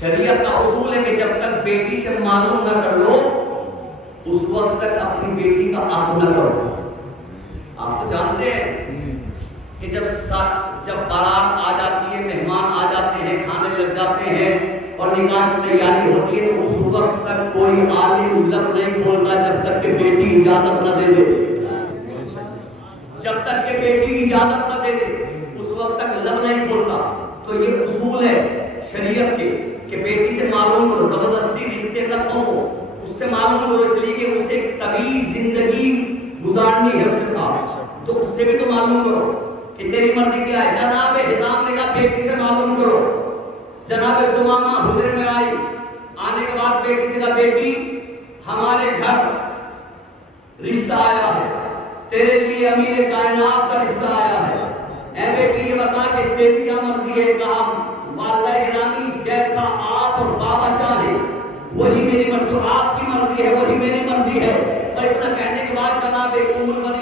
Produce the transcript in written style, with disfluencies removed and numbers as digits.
شریعت کا اصول ہے کہ جب تک بیٹی سے معلوم نہ کر لو اس وقت تک اپنی بیٹی کا آہ نہ کرو. آپ تو جانتے ہیں کہ جب بارات آ جاتی ہے، مہمان آ جاتے ہیں، کھانے لگ جاتے ہیں اور نکاح کی تیاری ہوتی ہے تو اس وقت تک کوئی عالم لب نہیں کھولتا جب تک کہ بیٹی اجازت نہ دے دے. جب تک کہ بیٹی اجازت نہ دے دے اس وقت تک لب نہیں کھولتا. تو یہ اصول ہے شریعت کے کہ بیٹی سے معلوم کرو، زبردستی رشتے نہ تھوپو، اس سے معلوم کرو، اس لیے کہ اسے ایک طویل زندگی گزارنی ہے اس کے ساتھ، تو اس سے بھی تو معلوم کرو کہ تیری مرضی کیا ہے. جناب حزام نے کہا بیٹی سے معلوم کرو. جناب سمامہ حجرے میں آئی، آنے کے بعد بیٹی سے کہا بیٹی ہمارے گھر رشتہ آیا ہے، تیرے لیے امیر کائنات کا رشتہ آیا ہے، اے بیٹی یہ بتا کہ تیری کیا مرضی ہے. کہا والدہ گرامی جیسا آپ اور بابا چاہے وہی میری مرضی، آپ کی مرضی ہے وہی میری مرضی ہے. اور اتنا کہنے کے بعد جناب ام المؤمنین